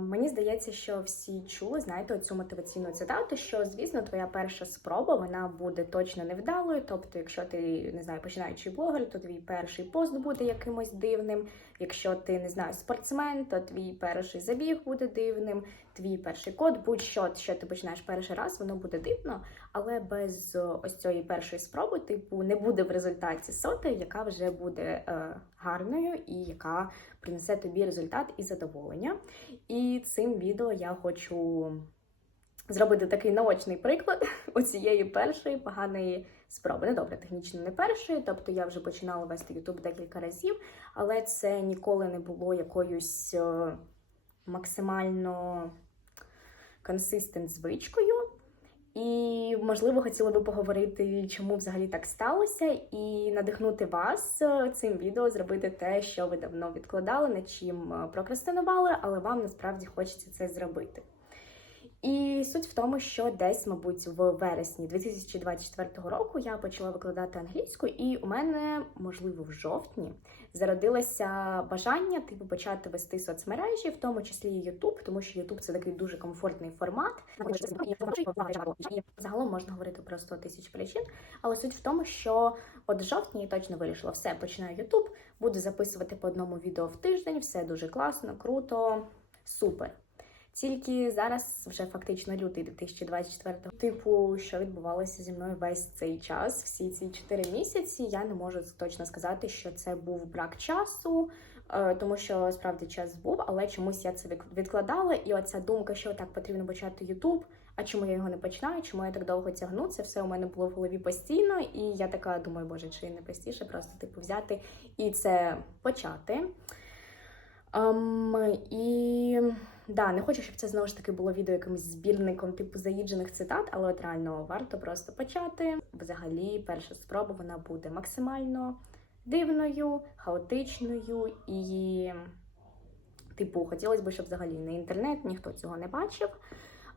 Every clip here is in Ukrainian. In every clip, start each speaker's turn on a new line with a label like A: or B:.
A: Мені здається, що всі чули, знаєте, цю мотиваційну цитату, що звісно, твоя перша спроба вона буде точно невдалою. Тобто, якщо ти не знаю, починаючий блогер, то твій перший пост буде якимось дивним. Якщо ти не знаю, спортсмен, то твій перший забіг буде дивним, твій перший код, будь-що, що ти починаєш перший раз, воно буде дивно, але без е, ось цієї першої спроби, типу, не буде в результаті сотої, яка вже буде е, гарною і яка принесе тобі результат і задоволення. І цим відео я хочу зробити такий наочний приклад оцієї першої поганої спроби. Не добре, технічно не першої, тобто я вже починала вести YouTube декілька разів, але це ніколи не було якоюсь е, максимально консистент звичкою. І, можливо, хотіла би поговорити, чому взагалі так сталося, і надихнути вас е, цим відео зробити те, що ви давно відкладали, над чим е, прокрастинували, але вам насправді хочеться це зробити. І суть в тому, що десь, мабуть, в вересні 2024 року я почала викладати англійську, і у мене, можливо, в жовтні зародилося бажання типу почати вести соцмережі, в тому числі YouTube, тому що YouTube – це такий дуже комфортний формат. Загалом можна говорити про 100 тисяч причин, але суть в тому, що от жовтні я точно вирішила, все починаю YouTube, буду записувати по одному відео в тиждень, все дуже класно, круто, супер. Тільки зараз вже фактично лютий 2024 Типу, що відбувалося зі мною весь цей час, всі ці чотири місяці. Я не можу точно сказати, що це був брак часу, е, тому що справді час був, але чомусь я це відкладала. І оця думка, що так потрібно почати Ютуб. А чому я його не починаю? Чому я так довго тягну? Це все у мене було в голові постійно, і я така думаю, боже, чи не простіше просто типу взяти і це почати. Ем, і да, не хочу, щоб це знову ж таки було відео якимось збірником типу заїджених цитат, але от реально варто просто почати. Взагалі, перша спроба вона буде максимально дивною, хаотичною і, типу, хотілося б, щоб взагалі на інтернет ніхто цього не бачив.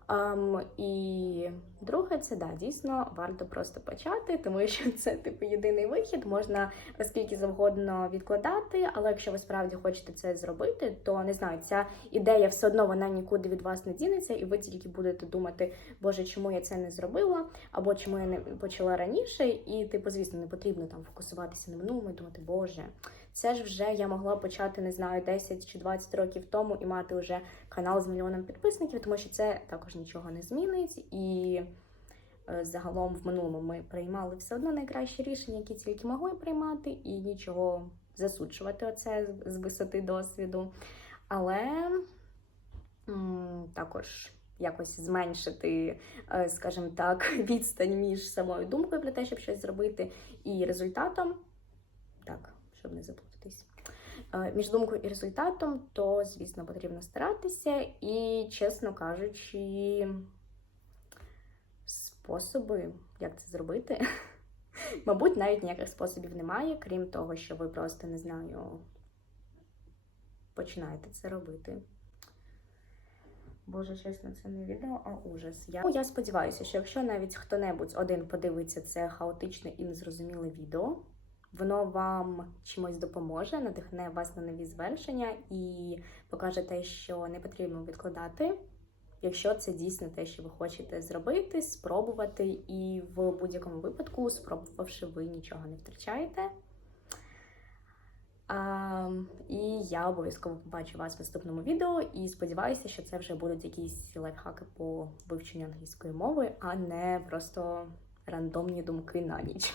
A: Ем, і друге, це да, дійсно варто просто почати, тому що це типу єдиний вихід. Можна скільки завгодно відкладати, але якщо ви справді хочете це зробити, то не знаю, ця ідея все одно вона нікуди від вас не дінеться, і ви тільки будете думати, боже, чому я це не зробила, або чому я не почала раніше. І, типу, звісно, не потрібно там фокусуватися на минулому і думати, боже. Це ж вже я могла почати, не знаю, 10 чи 20 років тому і мати вже канал з мільйоном підписників, тому що це також нічого не змінить. І е, загалом в минулому ми приймали все одно найкращі рішення, які тільки могли приймати, і нічого засуджувати оце з- висоти досвіду. Але також якось зменшити, е, скажімо так, відстань між самою думкою про те, щоб щось зробити, і результатом. Так, щоб не заплутатись. Е, Між думкою і результатом, то, звісно, потрібно старатися. І, чесно кажучи, способи, як це зробити, мабуть, навіть ніяких способів немає, крім того, що ви просто не знаю, починаєте це робити. Боже, чесно, це не відео, а ужас. Я, я сподіваюся, що якщо навіть хто-небудь один подивиться це хаотичне і незрозуміле відео, воно вам чимось допоможе, надихне вас на нові звершення і покаже те, що не потрібно відкладати, якщо це дійсно те, що ви хочете зробити, спробувати, і в будь-якому випадку, спробувавши, ви нічого не втрачаєте. А, і я обов'язково побачу вас в наступному відео і сподіваюся, що це вже будуть якісь лайфхаки по вивченню англійської мови, а не просто рандомні думки на ніч.